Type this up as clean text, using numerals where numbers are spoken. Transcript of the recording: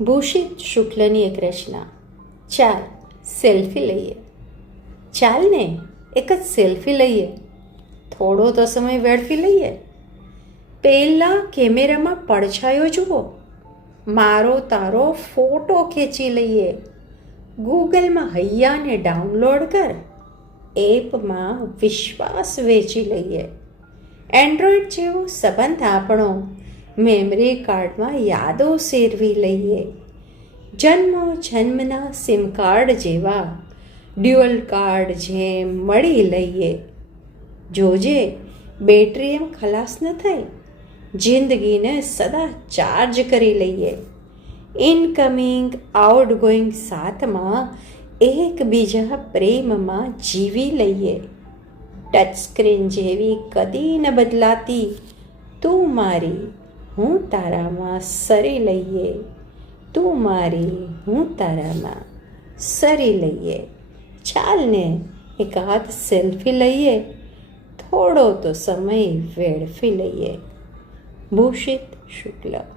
ભૂષિત શુક્લની એક રચના. ચાલ સેલ્ફી લઈએ. ચાલ ને એક જ સેલ્ફી લઈએ. થોડો તો સમય વેડફી લઈએ. પહેલાં કેમેરામાં પડછાયો જુઓ. મારો તારો ફોટો ખેંચી લઈએ. ગૂગલમાં હૈયાને ડાઉનલોડ કર. એપમાં વિશ્વાસ વેચી લઈએ. એન્ડ્રોઈડ જેવો સંબંધ આપણો મેમરી કાર્ડમાં યાદો સેરવી લઈએ. જન્મો જન્મના સિમ કાર્ડ જેવા ડ્યુઅલ કાર્ડ જેમ મળી લઈએ. જોજે બેટરી એમ ખલાસ ન થાય. જિંદગીને સદા ચાર્જ કરી લઈએ. ઇનકમિંગ આઉટગોઈંગ સાથમાં એકબીજા પ્રેમમાં જીવી લઈએ. ટચ સ્ક્રીન જેવી કદી ન બદલાતી તું મારી હું તારામાં સરી લઈએ. તું મારી હું તારામાં સરી લઈએ. ચાલ ને એકાદ સેલ્ફી લઈએ. થોડો તો સમય વેડફી લઈએ. ભૂષિત શુક્લ.